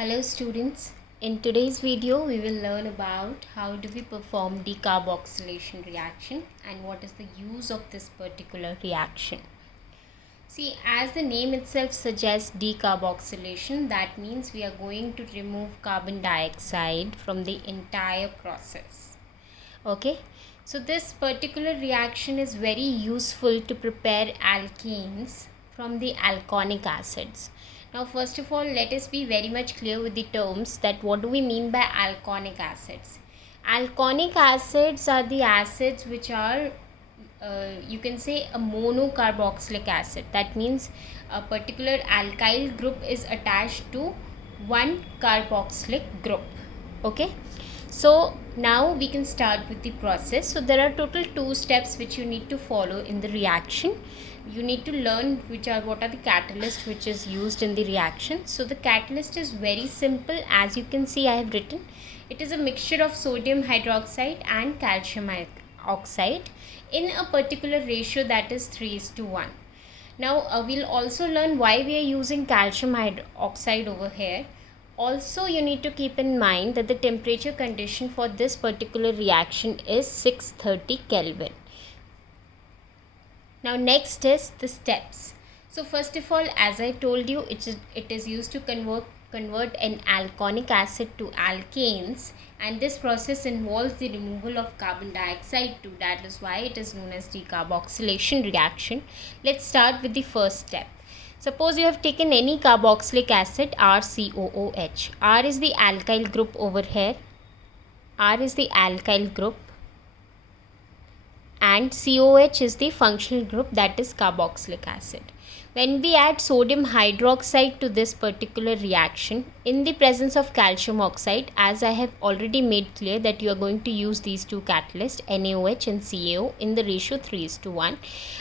Hello students, in today's video we will learn about how do we perform decarboxylation reaction and what is the use of this particular reaction. See, as the name itself suggests, decarboxylation, that means we are going to remove carbon dioxide from the entire process. Okay, so this particular reaction is very useful to prepare alkanes from the alkonic acids. Now first of all, let us be very much clear with the terms that what do we mean by alkonic acids. Alkonic acids are the acids which are you can say a monocarboxylic acid. That means a particular alkyl group is attached to one carboxylic group. Okay, so now we can start with the process. So there are total 2 steps which you need to follow in the reaction. You need to learn what are the catalyst which is used in the reaction. So the catalyst is very simple. As you can see, I have written it is a mixture of sodium hydroxide and calcium oxide in a particular ratio, that is 3:1. Now we'll also learn why we are using calcium hydroxide over here. Also, you need to keep in mind that the temperature condition for this particular reaction is 630 Kelvin. Now next is the steps. So first of all, as I told you, it is used to convert an alkonic acid to alkanes, and this process involves the removal of carbon dioxide too. That is why it is known as decarboxylation reaction. Let's start with the first step. Suppose you have taken any carboxylic acid, RCOOH. R is the alkyl group over here. R is the alkyl group, and COH is the functional group, that is carboxylic acid. When we add sodium hydroxide to this particular reaction in the presence of calcium oxide, as I have already made clear that you are going to use these two catalysts, NaOH and CaO, in the ratio 3:1,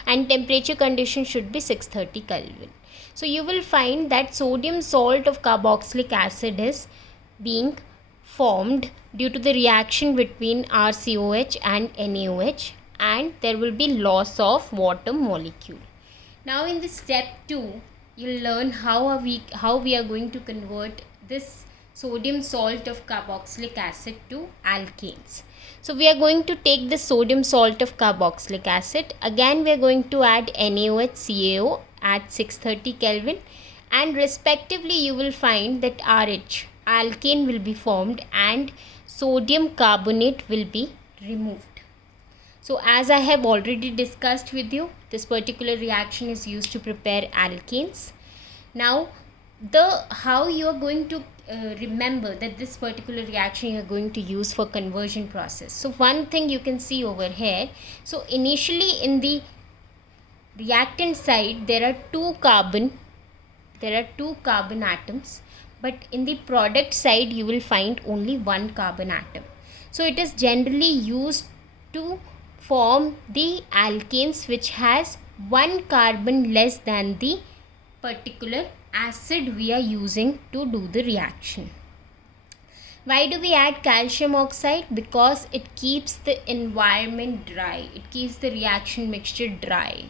and temperature condition should be 630 Kelvin. So you will find that sodium salt of carboxylic acid is being formed due to the reaction between RCOH and NaOH, and there will be loss of water molecule. Now in the step 2, you'll learn how we are going to convert this sodium salt of carboxylic acid to alkanes. So we are going to take the sodium salt of carboxylic acid. Again, we are going to add NaOH, CaO at 630 Kelvin, and respectively you will find that RH, alkane, will be formed and sodium carbonate will be removed. So as I have already discussed with you, this particular reaction is used to prepare alkanes. Now how you are going to remember that this particular reaction you are going to use for conversion process. So one thing you can see over here, so initially in the reactant side there are two carbon atoms, but in the product side you will find only one carbon atom. So it is generally used to form the alkanes which has one carbon less than the particular acid we are using to do the reaction. Why do we add calcium oxide? Because it keeps the environment dry. It keeps the reaction mixture dry.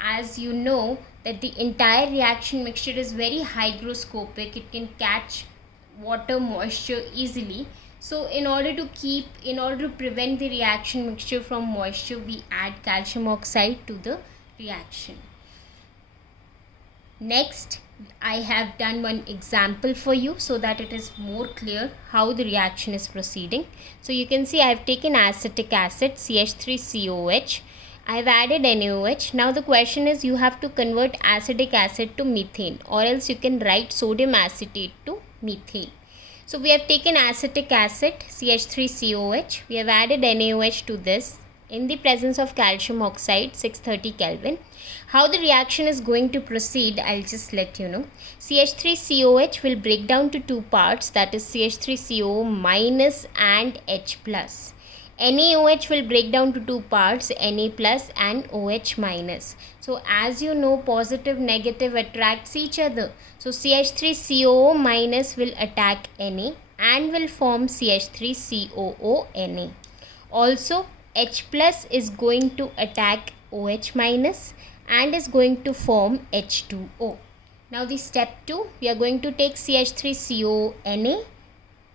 As you know that the entire reaction mixture is very hygroscopic, it can catch water moisture easily. So in order to prevent the reaction mixture from moisture, we add calcium oxide to the reaction. Next, I have done one example for you so that it is more clear how the reaction is proceeding. So you can see I have taken acetic acid, CH3COH. I have added NaOH. Now the question is, you have to convert acetic acid to methane, or else you can write sodium acetate to methane. So we have taken acetic acid, CH3COH. We have added NaOH to this in the presence of calcium oxide, 630 Kelvin. How the reaction is going to proceed, I'll just let you know. CH3COH will break down to 2 parts, that is CH3CO minus and H plus. NaOH will break down to 2 parts, Na plus and OH minus. So as you know, positive negative attracts each other. So CH3COO minus will attack Na and will form CH3COO Na. Also H plus is going to attack OH minus and is going to form H2O. Now the step 2, we are going to take CH3CONA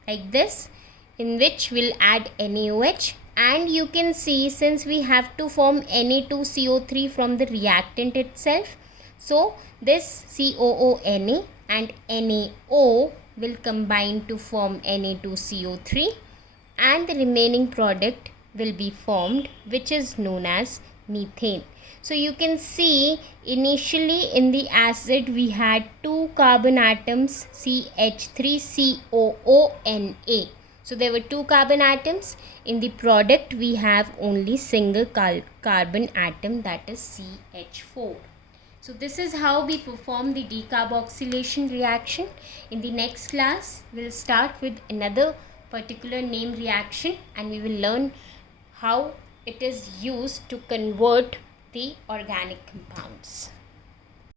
like this, in which we'll add NaOH, and you can see since we have to form Na2CO3 from the reactant itself, so this COONA and NaO will combine to form Na2CO3, and the remaining product will be formed, which is known as methane. So you can see initially in the acid we had 2 carbon atoms, CH3COONA. So there were 2 carbon atoms. In the product we have only single carbon atom, that is CH4. So this is how we perform the decarboxylation reaction. In the next class we'll start with another particular name reaction, and we will learn how it is used to convert the organic compounds.